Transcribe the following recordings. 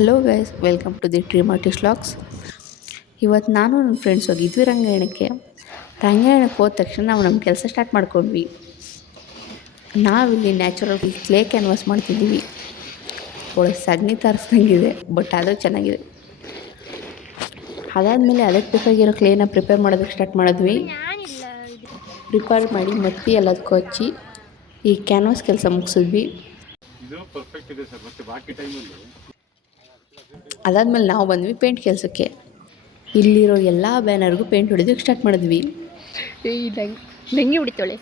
Hello guys, welcome to the dream artist vlogs. ಇವತ್ತು ನಾನು ನನ್ನ ಫ್ರೆಂಡ್ಸ್ ಹೋಗಿದ್ವಿ ರಂಗಾಯಣಕ್ಕೆ ಹೋದ ತಕ್ಷಣ ನಾವು ನಮ್ಮ ಕೆಲಸ ಸ್ಟಾರ್ಟ್ ಮಾಡ್ಕೊಂಡ್ವಿ. ನಾವಿಲ್ಲಿ ನ್ಯಾಚುರಲ್ ಕ್ಲೇ ಕ್ಯಾನ್ವಾಸ್ ಮಾಡ್ತಿದ್ದೀವಿ. ಒಳಗೆ ಸಗಣಿ ತರಿಸ್ದಂಗಿದೆ, ಬಟ್ ಅದು ಚೆನ್ನಾಗಿದೆ. ಅದಾದಮೇಲೆ ಅದಕ್ಕೆ ಬೇಕಾಗಿರೋ ಕ್ಲೇನ ಪ್ರಿಪೇರ್ ಮಾಡೋದಕ್ಕೆ ಸ್ಟಾರ್ಟ್ ಮಾಡಿದ್ವಿ. ಪ್ರಿಪೇರ್ ಮಾಡಿ ಮತ್ತೆ ಎಲ್ಲದಕ್ಕೂ ಹಚ್ಚಿ ಈ ಕ್ಯಾನ್ವಾಸ್ ಕೆಲಸ ಮುಗಿಸಿದ್ವಿ. ಅದಾದಮೇಲೆ ನಾವು ಬಂದ್ವಿ ಪೇಂಟ್ ಕೆಲಸಕ್ಕೆ. ಇಲ್ಲಿರೋ ಎಲ್ಲ ಬ್ಯಾನರ್ಗೂ ಪೇಂಟ್ ಹೊಡಿಯೋದಕ್ಕೆ ಸ್ಟಾರ್ಟ್ ಮಾಡಿದ್ವಿ. ನಂಗೆ ಹೊಡಿತಾಳೆ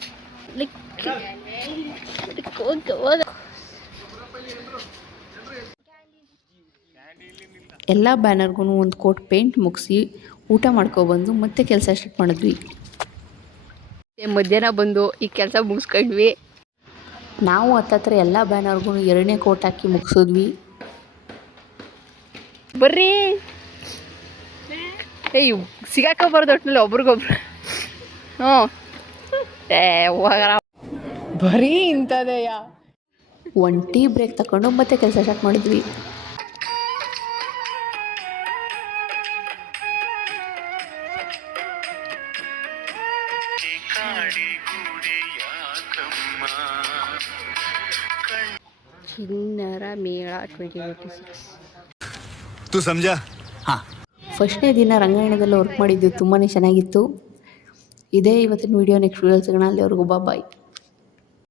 ಎಲ್ಲ ಬ್ಯಾನರ್ಗೂ ಒಂದು ಕೋಟ್ ಪೇಂಟ್ ಮುಗಿಸಿ ಊಟ ಮಾಡ್ಕೊಬಂದು ಮತ್ತೆ ಕೆಲಸ ಸ್ಟಾರ್ಟ್ ಮಾಡಿದ್ವಿ. ಮಧ್ಯಾಹ್ನ ಬಂದು ಈ ಕೆಲಸ ಮುಗಿಸ್ಕೊಂಡ್ವಿ. ನಾವು ಹತ್ತತ್ರ ಎಲ್ಲ ಬ್ಯಾನರ್ಗೂ 2ನೇ ಕೋಟ್ ಹಾಕಿ ಮುಗಿಸಿದ್ವಿ. ಬರ್ರಿ ಸಿಗಾಕೋಬಾರ್ದು ಒಟ್ಟಿನಲ್ಲಿ ಒಬ್ರಿಗೊಬ್ರು. ಬರೀ ಇಂಥದೆಯಾ. ಒಂದು ಟೀ ಬ್ರೇಕ್ ತಗೊಂಡು ಮತ್ತೆ ಕೆಲಸ ಸ್ಟಾರ್ಟ್ ಮಾಡಿದ್ವಿ. ಚಿನ್ನರ ಮೇಳ 2026 ತು ಸಮಜಾ? ಫಸ್ಟ್ನೇ ದಿನ ರಂಗಾಯಣದಲ್ಲಿ ವರ್ಕ್ ಮಾಡಿದ್ದು ತುಂಬಾ ಚೆನ್ನಾಗಿತ್ತು. ಇದೇ ಇವತ್ತಿನ ವಿಡಿಯೋ. ನೆಕ್ಸ್ಟ್ ವಿಡಿಯೋ ಸಿಗೋಣ. ಅಲ್ಲಿವರೆಗೂ ಬಾಯ್.